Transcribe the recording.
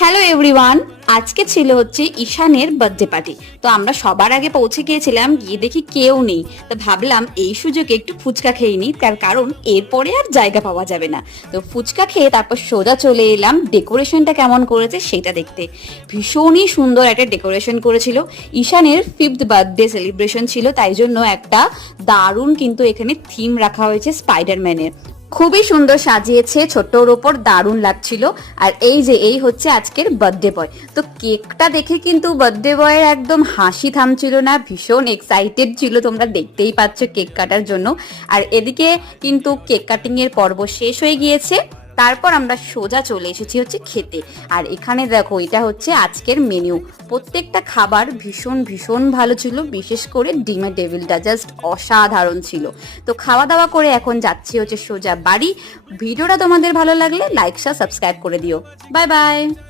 Hello everyone, আজকে ছিল হচ্ছে ঈশানের বার্থডে পার্টি। তো আমরা সবার আগে পৌঁছে গিয়েছিলাম, গিয়ে দেখি কেউ নেই। তো ভাবলাম এই সুযোগে একটু ফুচকা খেয়ে নিই, তার কারণ এরপরে আর জায়গা পাওয়া যাবে না। তো ফুচকা খেয়ে তারপর সোজা চলে এলাম ডেকোরেশনটা কেমন করেছে সেটা দেখতে। ভীষণই সুন্দর একটা ডেকোরেশন করেছিল। ঈশানের 5th বার্থডে সেলিব্রেশন ছিল, তাই জন্য একটা দারুণ কিন্তু এখানে থিম রাখা হয়েছে স্পাইডারম্যানের। খুবই সুন্দর সাজিয়েছে, ছোট্টর ওপর দারুণ লাগছিল। আর এই হচ্ছে আজকের বার্থডে বয়। তো কেকটা দেখে কিন্তু বার্থডে বয়ের একদম হাসি থামছিল না, ভীষণ এক্সাইটেড ছিল, তোমরা দেখতেই পাচ্ছ কেক কাটার জন্য। আর এদিকে কিন্তু কেক কাটিং এর পর্ব শেষ হয়ে গিয়েছে, তারপর আমরা সোজা চলে এসেছি হচ্ছে খেতে। আর এখানে দেখো, এটা হচ্ছে আজকের মেনু। প্রত্যেকটা খাবার ভীষণ ভীষণ ভালো ছিল, বিশেষ করে ডিমের টেবিলটা জাস্ট অসাধারণ ছিল। তো খাওয়া দাওয়া করে এখন যাচ্ছি হচ্ছে সোজা বাড়ি। ভিডিওটা তোমাদের ভালো লাগলে লাইক সাবস্ক্রাইব করে দিও। Bye bye.